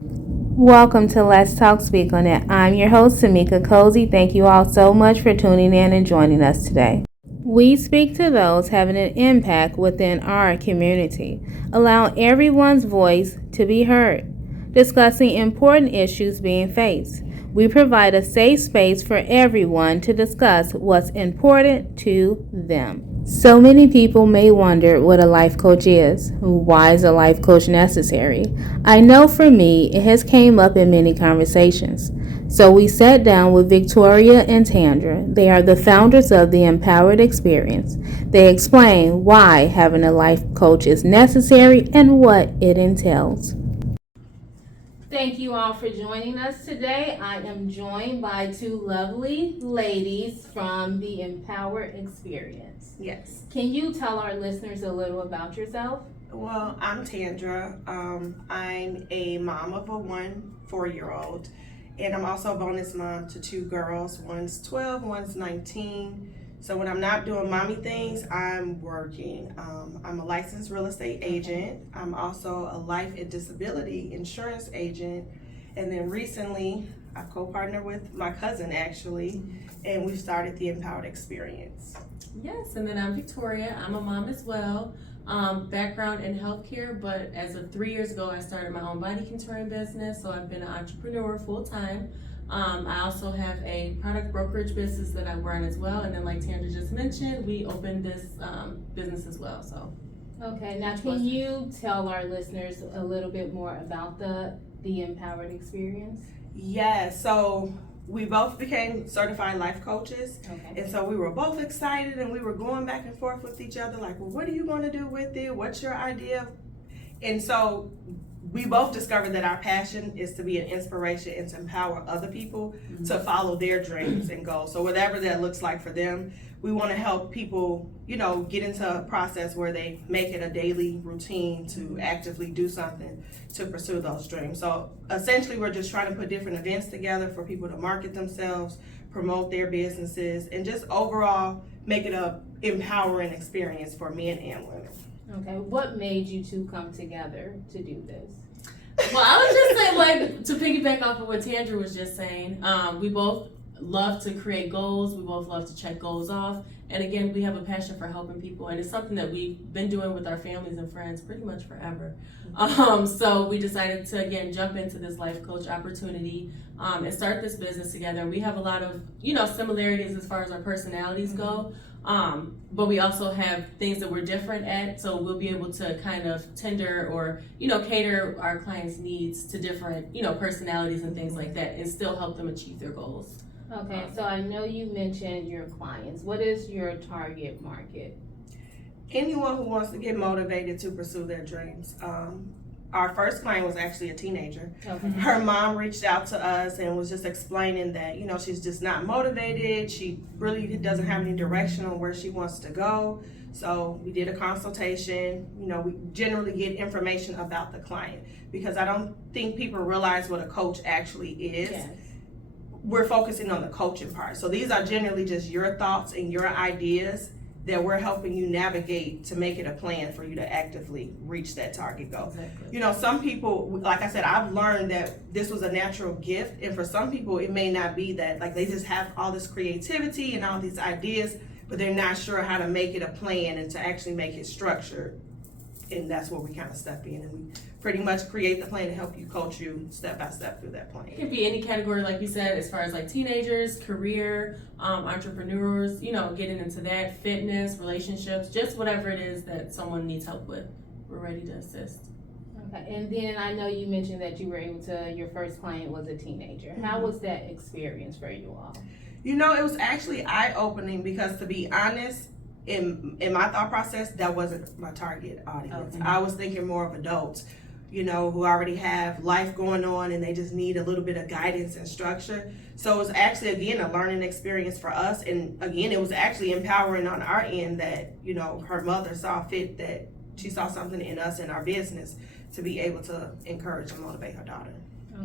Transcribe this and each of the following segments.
Welcome to Let's Talk Speak on It. I'm your host, Tamika Cozy. Thank you all so much for tuning in and joining us today. We speak to those having an impact within our community, allowing everyone's voice to be heard, discussing important issues being faced. We provide a safe space for everyone to discuss what's important to them. So many people may wonder what a life coach is. Why is a life coach necessary? I know for me, it has came up in many conversations. So we sat down with Victoria and Tandra. They are the founders of the Empowered Experience. They explain why having a life coach is necessary and what it entails. Thank you all for joining us today. I am joined by two lovely ladies from the Empowered Experience. Yes. Can you tell our listeners a little about yourself? Well, I'm Tandra. I'm a mom of a 4-year-old, and I'm also a bonus mom to 2 girls. One's 12, one's 19. So when I'm not doing mommy things, I'm working. I'm a licensed real estate agent. I'm also a life and disability insurance agent. And then recently, I co-partnered with my cousin actually, and we've started the Empowered Experience. Yes, and then I'm Victoria. I'm a mom as well. Background in healthcare, but as of 3 years ago, I started my own body contouring business. So I've been an entrepreneur full time. I also have a product brokerage business that I run as well. And then like Tandra just mentioned, we opened this business as well. So. Okay, now can you tell our listeners a little bit more about the Empowered Experience? Yes, so we both became certified life coaches. Okay. And so we were both excited and we were going back and forth with each other like, well, what are you going to do with it? What's your idea? And so we both discovered that our passion is to be an inspiration and to empower other people to follow their dreams and goals. So whatever that looks like for them, we want to help people, get into a process where they make it a daily routine to actively do something to pursue those dreams. So essentially, we're just trying to put different events together for people to market themselves, promote their businesses, and just overall make it a empowering experience for men and women. Okay, what made you two come together to do this? Well, I was just saying, like, to piggyback off of what Tandra was just saying, we both love to create goals. We both love to check goals off. And again, we have a passion for helping people. And it's something that we've been doing with our families and friends pretty much forever. So we decided to, again, jump into this life coach opportunity and start this business together. We have a lot of, similarities as far as our personalities go. But we also have things that we're different at, so we'll be able to kind of tender or, cater our clients' needs to different, personalities and things like that and still help them achieve their goals. Okay, so I know you mentioned your clients. What is your target market? Anyone who wants to get motivated to pursue their dreams. Our first client was actually a teenager. Okay. Her mom reached out to us and was just explaining that, she's just not motivated. She really doesn't have any direction on where she wants to go. So we did a consultation. We generally get information about the client because I don't think people realize what a coach actually is. Yes. We're focusing on the coaching part. So these are generally just your thoughts and your ideas that we're helping you navigate to make it a plan for you to actively reach that target goal. Exactly. Some people, like I said, I've learned that this was a natural gift, and for some people it may not be that. Like they just have all this creativity and all these ideas, but they're not sure how to make it a plan and to actually make it structured. And that's where we kind of step in and we pretty much create the plan to help you, coach you step by step through that plan. It could be any category, like you said, as far as like teenagers, career, entrepreneurs, getting into that, fitness, relationships, just whatever it is that someone needs help with, we're ready to assist. Okay, and then I know you mentioned that you were able to, your first client was a teenager. How was that experience for you all? It was actually eye-opening because, to be honest, in my thought process, that wasn't my target audience. Okay. I was thinking more of adults, who already have life going on and they just need a little bit of guidance and structure. So it was actually, again, a learning experience for us. And again, it was actually empowering on our end that, her mother saw fit, that she saw something in us in our business to be able to encourage and motivate her daughter.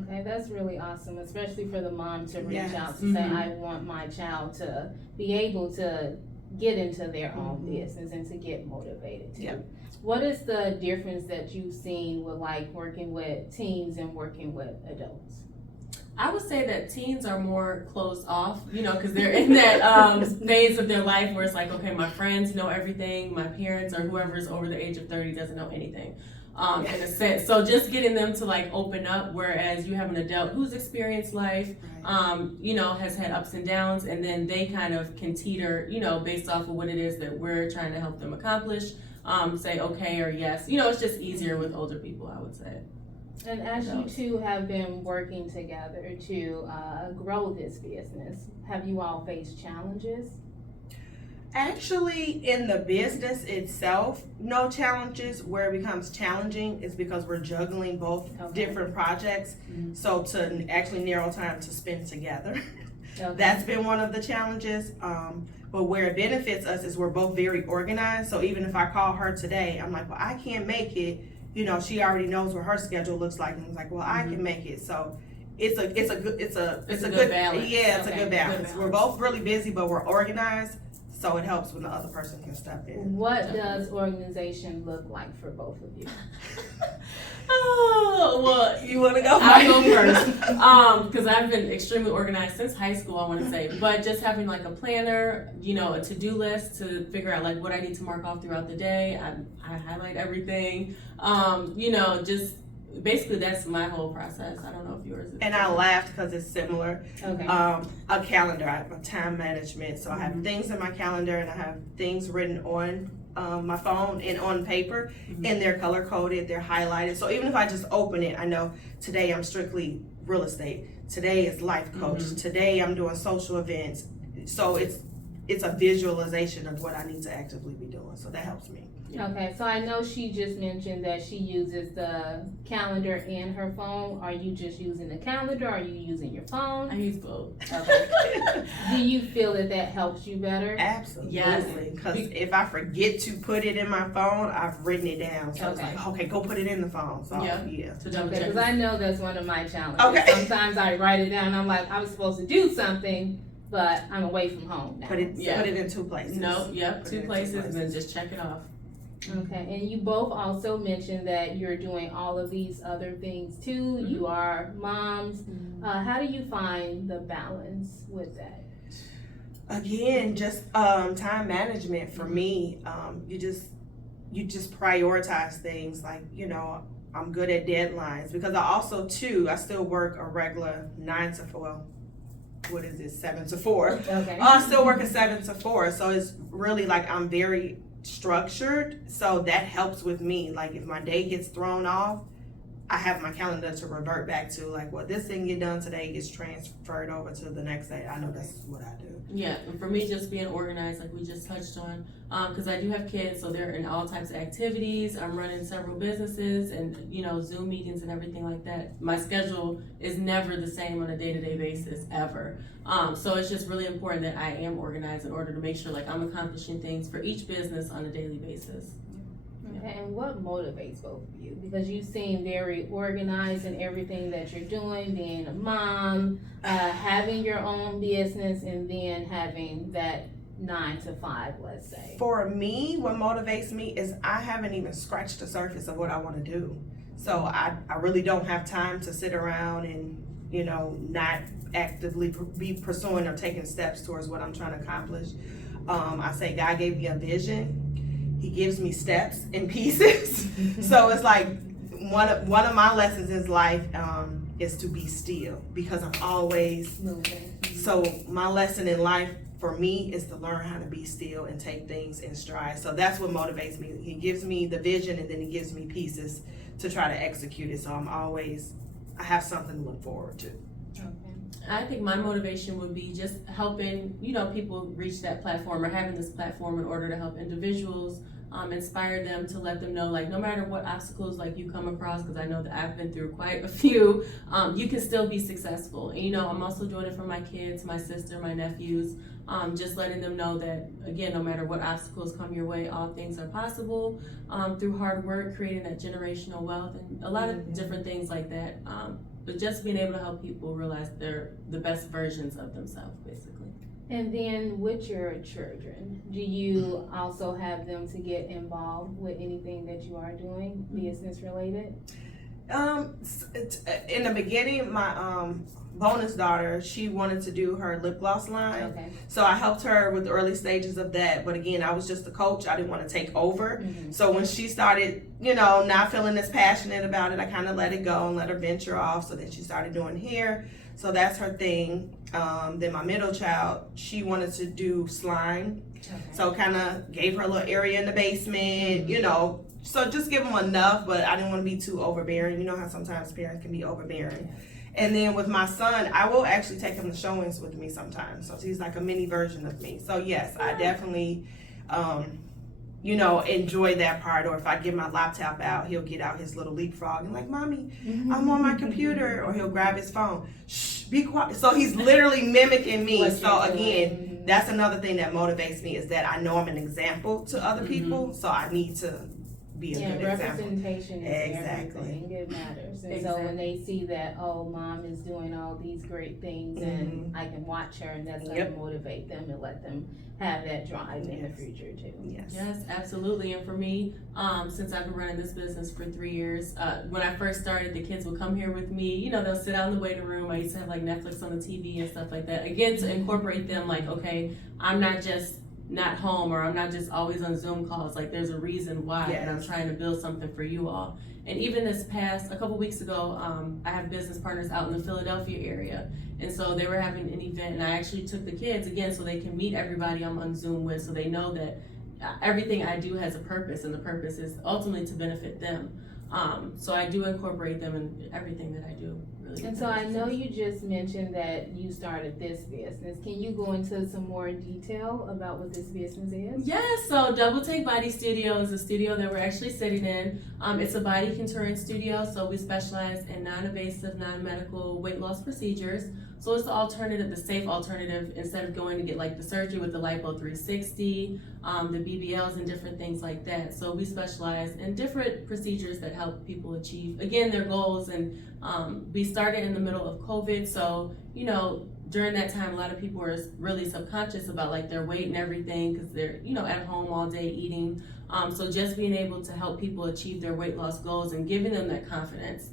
Okay, that's really awesome, especially for the mom to reach Yes. out to say, I want my child to be able to get into their own business and to get motivated to. Yeah. What is the difference that you've seen with like working with teens and working with adults? I would say that teens are more closed off, because they're in that phase of their life where it's like, okay, my friends know everything, my parents or whoever's over the age of 30 doesn't know anything, in a sense. So just getting them to like open up, whereas you have an adult who's experienced life, has had ups and downs, and then they kind of can teeter, based off of what it is that we're trying to help them accomplish, say okay or yes. It's just easier with older people, I would say. And as you two have been working together to grow this business, have you all faced challenges? Actually, in the business itself, no challenges. Where it becomes challenging is because we're juggling both different projects. So to actually narrow time to spend together, that's been one of the challenges. But where it benefits us is we're both very organized. So even if I call her today, I'm like, well, I can't make it. She already knows what her schedule looks like, and I was like, well, I can make it. So it's a good balance. Yeah, it's a good balance. We're both really busy, but we're organized, so it helps when the other person can step in. What does organization look like for both of you? Oh, well, You want to go? I'll go first, because I've been extremely organized since high school, I want to say. But just having like a planner, a to-do list to figure out like what I need to mark off throughout the day. I highlight everything. Just basically that's my whole process. I don't know if yours is. And I laughed because it's similar. Okay. A calendar, I have a time management. So I have things in my calendar, and I have things written on my phone and on paper, and they're color coded, they're highlighted. So even if I just open it, I know today I'm strictly real estate. Today is life coach. Today I'm doing social events. So it's a visualization of what I need to actively be doing. So that helps me. Okay, so I know she just mentioned that she uses the calendar and her phone. Are you just using the calendar? Are you using your phone? I use both. Okay. Do you feel that helps you better? Absolutely. Yes. Because if I forget to put it in my phone, I've written it down. So it's Okay. like, okay, go put it in the phone. So yeah. To double Okay, check. because I know that's one of my challenges. Okay. Sometimes I write it down. I'm like, I was supposed to do something, but I'm away from home now. Put it in two places. No, yep, Put it two in places, and then just check it off. Okay, and you both also mentioned that you're doing all of these other things too. You are moms. How do you find the balance with that? Again, just time management for me. You just prioritize things. Like, I'm good at deadlines because I still work a regular 9 to 4. What is it? 7 to 4. Okay. I still work a 7 to 4. So it's really like I'm very structured, so that helps with me. Like if my day gets thrown off, I have my calendar to revert back to, like, well, this thing get done today gets transferred over to the next day. I know that's what I do. Yeah, and for me, just being organized, like we just touched on, because I do have kids, so they're in all types of activities. I'm running several businesses and, Zoom meetings and everything like that. My schedule is never the same on a day-to-day basis, ever. So it's just really important that I am organized in order to make sure, like, I'm accomplishing things for each business on a daily basis. Okay, and what motivates both of you? Because you seem very organized in everything that you're doing, being a mom, having your own business, and then having that 9 to 5, let's say. For me, what motivates me is I haven't even scratched the surface of what I want to do. So I really don't have time to sit around and, not actively be pursuing or taking steps towards what I'm trying to accomplish. I say God gave me a vision. He gives me steps and pieces. So it's like one of my lessons in life is to be still, because I'm always moving. So my lesson in life for me is to learn how to be still and take things in stride. So that's what motivates me. He gives me the vision, and then he gives me pieces to try to execute it. So I have something to look forward to. Okay. I think my motivation would be just helping, people reach that platform, or having this platform in order to help individuals, inspire them, to let them know, like, no matter what obstacles like you come across, because I know that I've been through quite a few, you can still be successful. And I'm also doing it for my kids, my sister, my nephews, just letting them know that, again, no matter what obstacles come your way, all things are possible through hard work, creating that generational wealth, and a lot of different things like that. But just being able to help people realize they're the best versions of themselves, basically. And then with your children, do you also have them to get involved with anything that you are doing, business related? In the beginning, my bonus daughter, she wanted to do her lip gloss line. Okay. So I helped her with the early stages of that. But again, I was just a coach. I didn't want to take over. Mm-hmm. So when she started, not feeling as passionate about it, I kind of let it go and let her venture off. So then she started doing hair. So that's her thing. Then my middle child, she wanted to do slime. Okay. So kind of gave her a little area in the basement, So just give them enough, but I didn't want to be too overbearing. You know how sometimes parents can be overbearing. And then with my son, I will actually take him to showings with me sometimes. So he's like a mini version of me. So yes, I definitely, enjoy that part. Or if I get my laptop out, he'll get out his little leapfrog and like, Mommy, I'm on my computer. Or he'll grab his phone. Shh, be quiet. So he's literally mimicking me. So again, that's another thing that motivates me is that I know I'm an example to other people. So I need to be a good example. Representation is Exactly. everything. It matters. And so Exactly. when they see that, oh, mom is doing all these great things and I can watch her, and that's going to motivate them and let them have that drive in the future too. Yes, absolutely. And for me, since I've been running this business for 3 years, when I first started, the kids would come here with me. They'll sit out in the waiting room. I used to have like Netflix on the TV and stuff like that. Again, to incorporate them, like, okay, I'm not just not home, or I'm not just always on Zoom calls. Like, there's a reason why, and I'm trying to build something for you all. And even this past, a couple weeks ago, I have business partners out in the Philadelphia area. And so they were having an event, and I actually took the kids, again, so they can meet everybody I'm on Zoom with, so they know that everything I do has a purpose, and the purpose is ultimately to benefit them. So I do incorporate them in everything that I do. Really. And so I know you just mentioned that you started this business. Can you go into some more detail about what this business is? Yes, so Double Take Body Studio is a studio that we're actually sitting in. It's a body contouring studio, so we specialize in non-invasive, non-medical weight loss procedures. So it's the alternative, the safe alternative, instead of going to get like the surgery with the Lipo 360, the BBLs and different things like that. So we specialize in different procedures that help people achieve, again, their goals. And we started in the middle of COVID, so, during that time, a lot of people were really subconscious about like their weight and everything, because they're, at home all day eating. So just being able to help people achieve their weight loss goals and giving them that confidence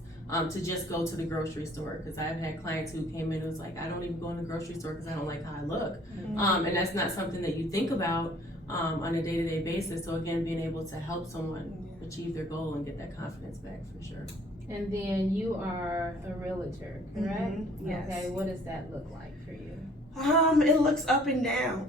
to just go to the grocery store, because I've had clients who came in and was like, I don't even go in the grocery store because I don't like how I look. And that's not something that you think about on a day-to-day basis. So again, being able to help someone achieve their goal and get that confidence back, for sure. And then you are a realtor, correct? Yes. Okay, what does that look like for you? It looks up and down.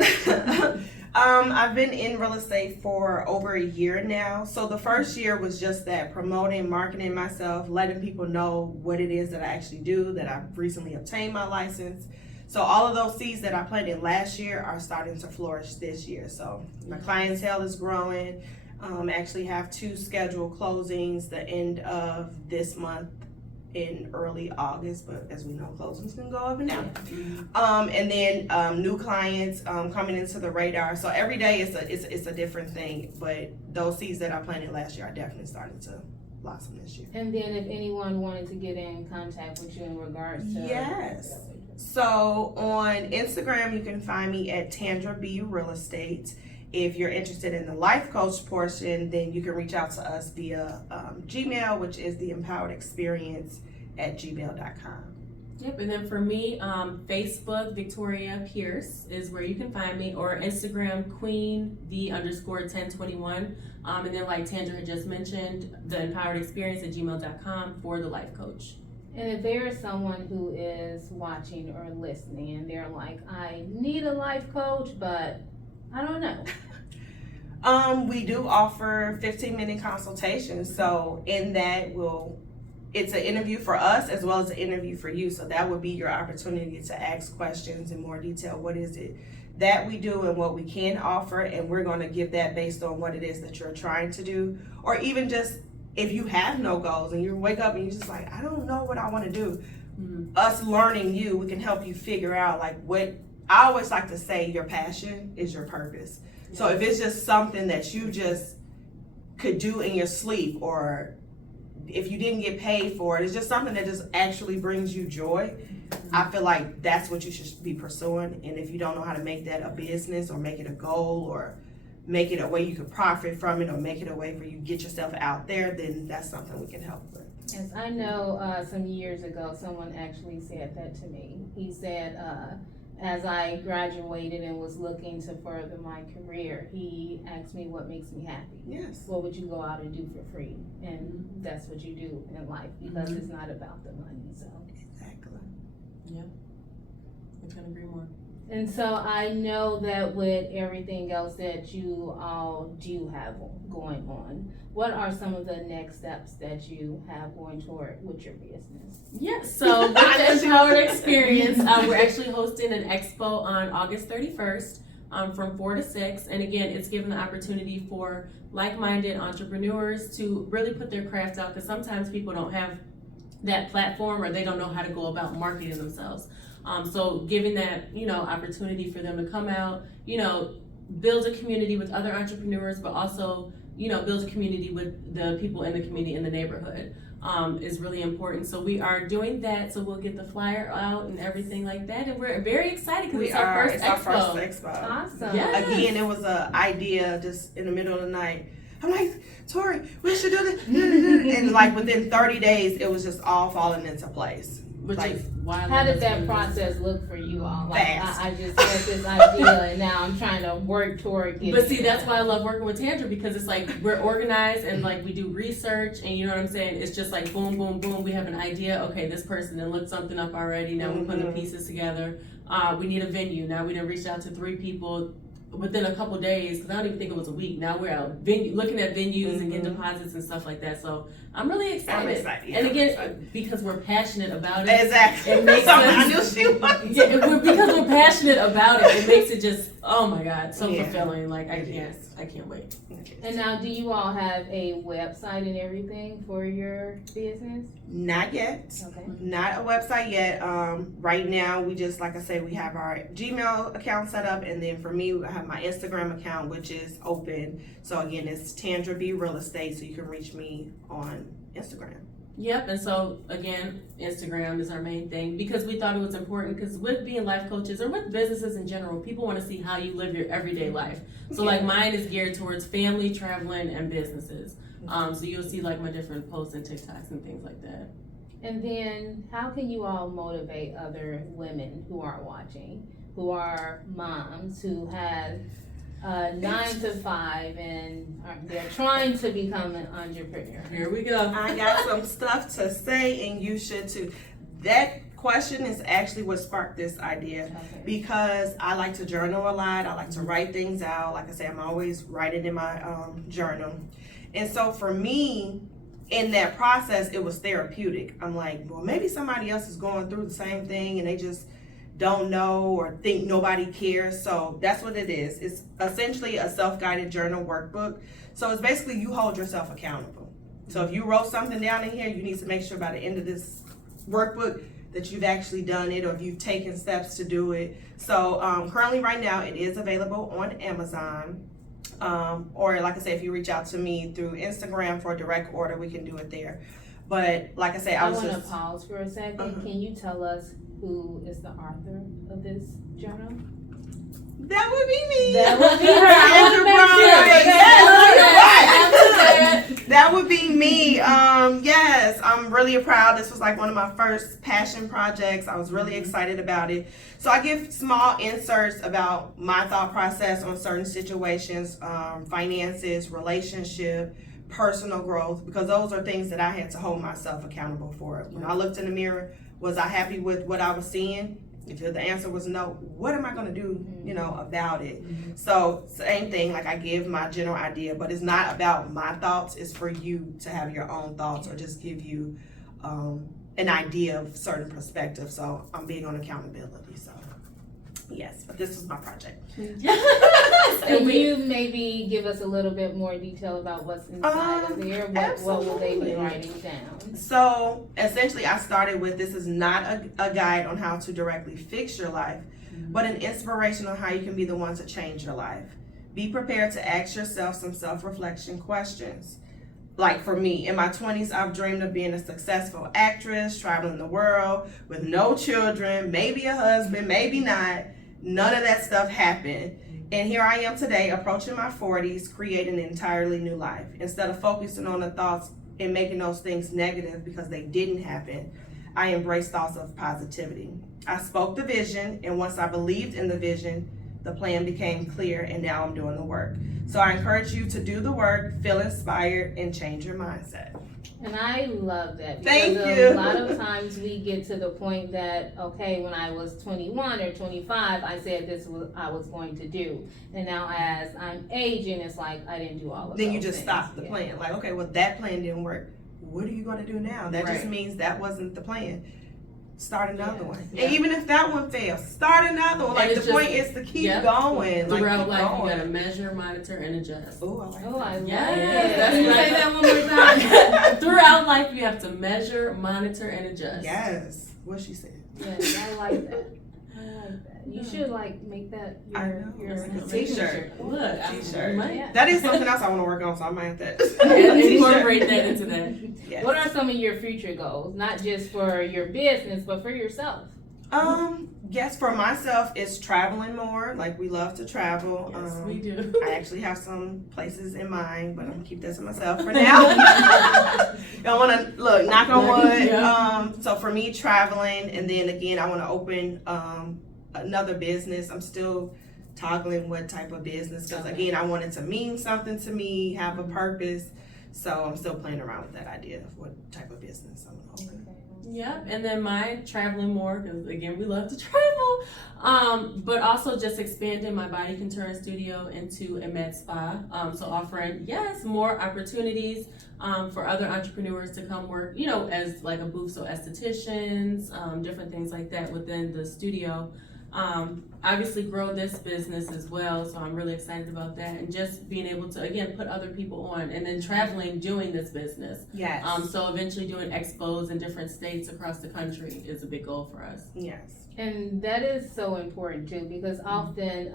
I've been in real estate for over a year now. So the first year was just that, promoting, marketing myself, letting people know what it is that I actually do, that I've recently obtained my license. So all of those seeds that I planted last year are starting to flourish this year. So my clientele is growing. Actually have 2 scheduled closings the end of this month in early August, but as we know, closings can go up and down. And then new clients coming into the radar. So every day it's a different thing, but those seeds that I planted last year are definitely starting to blossom this year. And then if anyone wanted to get in contact with you in regards to... Yes. So on Instagram, you can find me at Tandra BU Real Estate. If you're interested in the life coach portion, then you can reach out to us via Gmail, which is theempoweredexperience@gmail.com. Yep, and then for me, Facebook, Victoria Pierce is where you can find me, or Instagram, QueenV_1021. And then like Tandra had just mentioned, theempoweredexperience@gmail.com for the life coach. And if there is someone who is watching or listening and they're like, I need a life coach, but I don't know. We do offer 15-minute consultations. So in that, it's an interview for us as well as an interview for you. So that would be your opportunity to ask questions in more detail. What is it that we do and what we can offer? And we're going to give that based on what it is that you're trying to do. Or even just if you have no goals and you wake up and you're just like, I don't know what I want to do. Us learning you, we can help you figure out like what. I always like to say your passion is your purpose. So if it's just something that you just could do in your sleep, or if you didn't get paid for it, it's just something that just actually brings you joy. I feel like that's what you should be pursuing. And if you don't know how to make that a business or make it a goal or make it a way you could profit from it or make it a way for you to get yourself out there, then that's something we can help with. Yes, I know some years ago, someone actually said that to me. He said, as I graduated and was looking to further my career, he asked me what makes me happy. Yes. What would you go out and do for free? And that's what you do in life, because it's not about the money, so. Exactly. Yeah, I couldn't agree more. And so I know that with everything else that you all do have going on, what are some of the next steps that you have going toward with your business? Yeah, so with the Empowered Experience, we're actually hosting an expo on August 31st from 4 to 6. And again, it's given the opportunity for like-minded entrepreneurs to really put their craft out, because sometimes people don't have that platform or they don't know how to go about marketing themselves. So giving that, opportunity for them to come out, build a community with other entrepreneurs, but also, build a community with the people in the community in the neighborhood is really important. So we are doing that. So we'll get the flyer out and everything like that. And we're very excited because it's our first expo. Awesome. Yes. Again, it was an idea just in the middle of the night. I'm like, Tori, we should do this. And like within 30 days, it was just all falling into place. Which Like, is why I How love did this that business. process look for you all? Like, Fast. I just had this idea and now I'm trying to work toward getting But see, it. that's why I love working with Tandra, because it's like we're organized and like we do research, and you know what I'm saying? It's just like boom, boom, boom. We have an idea. Okay, this person then looked something up already. Now we're putting the pieces together. We need a venue. Now we done reached out to 3 people within a couple days, because I don't even think it was a week. Now we're out looking at venues and getting deposits and stuff like that. So I'm really excited. I'm excited. Yeah, and I'm again, excited. because we're passionate about it. Exactly. It makes I knew sense. she was. Yeah, because we're passionate about it, it makes it just, oh my God, so Yeah. fulfilling. Like I It can't wait. And now, do you all have a website and everything for your business? Not yet. Okay. Not a website yet. Right now, we just, like I said, we have our Gmail account set up, and then for me, I have my Instagram account, which is open. So again, it's Tandra B Real Estate, so you can reach me on Instagram. Yep, and so again, Instagram is our main thing, because we thought it was important, because with being life coaches or with businesses in general, people want to see how you live your everyday life. So like mine is geared towards family, traveling, and businesses. So you'll see like my different posts and TikToks and things like that. And then, how can you all motivate other women who are watching, who are moms, who have 9 to 5 and they're trying to become an entrepreneur? Here we go. I got some stuff to say, and you should too. That question is actually what sparked this idea, Okay. because I like to journal a lot. I like to write things out. Like I say, I'm always writing in my journal. And so for me, in that process, it was therapeutic. I'm like, well, maybe somebody else is going through the same thing and they just don't know or think nobody cares. So that's what it is. It's essentially a self-guided journal workbook. So it's basically you hold yourself accountable. So if you wrote something down in here, you need to make sure by the end of this workbook that you've actually done it, or if you've taken steps to do it. So currently right now it is available on Amazon. Or like I say, if you reach out to me through Instagram for a direct order, we can do it there. But like I say, I was want to just pause for a second. Can you tell us who is the author of this journal? that would be me. That would be her. That would be me. Yes, I'm really proud. This was like one of my first passion projects. I was really excited about it. So I give small inserts about my thought process on certain situations, finances, relationship, personal growth, because those are things that I had to hold myself accountable for. When I looked in the mirror, was I happy with what I was seeing? If the answer was no, what am I going to do, about it? So same thing, like I give my general idea, but it's not about my thoughts. It's for you to have your own thoughts, or just give you an idea of certain perspective. So I'm big on accountability. So yes, but this was my project. Can you maybe give us a little bit more detail about what's inside of there? What will they be absolutely. writing down? So essentially I started with, this is not a guide on how to directly fix your life, but an inspiration on how you can be the one to change your life. Be prepared to ask yourself some self-reflection questions. like for me, in my 20s, I've dreamed of being a successful actress, traveling the world with no children, maybe a husband, maybe not. None of that stuff happened. And here I am today, approaching my 40s, creating an entirely new life. Instead of focusing on the thoughts and making those things negative because they didn't happen, I embraced thoughts of positivity. I spoke the vision, and once I believed in the vision, the plan became clear, and now I'm doing the work. So I encourage you to do the work, feel inspired, and change your mindset. And I love that. Thank because you. A lot of times we get to the point that, okay, when I was 21 or 25, I said this was I was going to do. And now as I'm aging, it's like I didn't do all of Then those you just things. stop the plan. Like, okay, well, that plan didn't work. What are you going to do now? That just Right. means that wasn't the plan. Start another one. Yeah. And even if that one fails, start another one. Like, And the it's point just- is to keep Yep. going. Like, Throughout keep life, you going. gotta measure, monitor, and adjust. Oh, I like Oh, I that. love Yes, it. that's Can you right. say that one more time? Throughout life, you have to measure, monitor, and adjust. Yes. What she said. Yes, I like that. I like that. You should like make that I your know. your It's like a signature. t-shirt. Look, I T-shirt. might Yeah. That is something else I want to work on, so I might have to and incorporate that into that. Yes. What are some of your future goals? Not just for your business, but for yourself. Yes, for myself, it's traveling more. Like, we love to travel. Yes, we do. I actually have some places in mind, but I'm gonna keep that to myself for now. Don't want to look, knock on wood. Yeah. So for me, traveling, and then again, I want to open another business. I'm still toggling what type of business, because Okay. again, I want it to mean something to me, have a purpose. So I'm still playing around with that idea of what type of business I'm gonna open. Yep, and then mine, traveling more, because again, we love to travel. But also just expanding my body contouring studio into a med spa. So offering, yes, more opportunities for other entrepreneurs to come work, as like a booth, so estheticians, different things like that within the studio. Obviously grow this business as well, so I'm really excited about that, and just being able to again put other people on, and then traveling doing this business. Yes. So eventually doing expos in different states across the country is a big goal for us. Yes. And that is so important too, because often,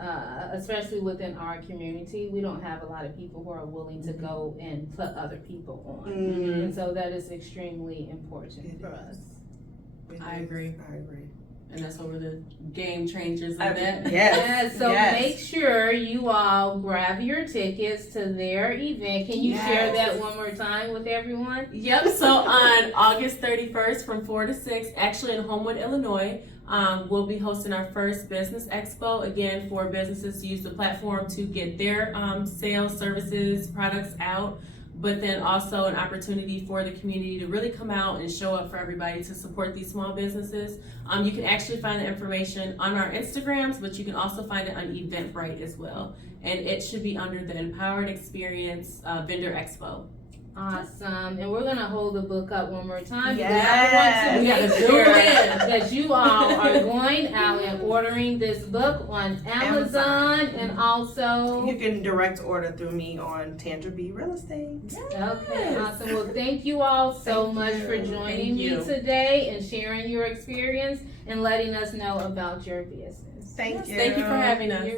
especially within our community, we don't have a lot of people who are willing to go and put other people on. Mhm. And so that is extremely important It for is. us. I agree. I agree. And that's why we're the game changers in I- that. Yes. So yes. make sure you all grab your tickets to their event. Can you share Yes. that one more time with everyone? Yep, so on August 31st from 4 to 6, actually in Homewood, Illinois, we'll be hosting our first business expo, again, for businesses to use the platform to get their sales, services, products out, but then also an opportunity for the community to really come out and show up for everybody to support these small businesses. You can actually find the information on our Instagrams, but you can also find it on Eventbrite as well. And it should be under the Empowered Experience Vendor Expo. Awesome. And we're going to hold the book up one more time. Yes. Because I want to Yes. make sure that you all are going out and ordering this book on Amazon and also. You can direct order through me on Tandra B Real Estate. Okay, awesome. Well, thank you all so Thank much you. for joining Thank me you. today and sharing your experience and letting us know about your business. Thank you. Thank you for having us.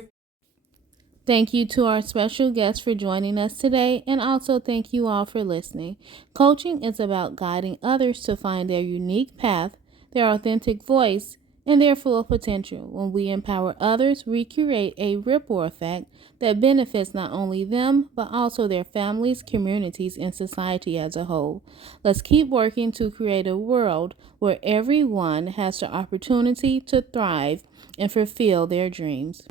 Thank you to our special guests for joining us today, and also thank you all for listening. Coaching is about guiding others to find their unique path, their authentic voice, and their full potential. When we empower others, we create a ripple effect that benefits not only them, but also their families, communities, and society as a whole. Let's keep working to create a world where everyone has the opportunity to thrive and fulfill their dreams.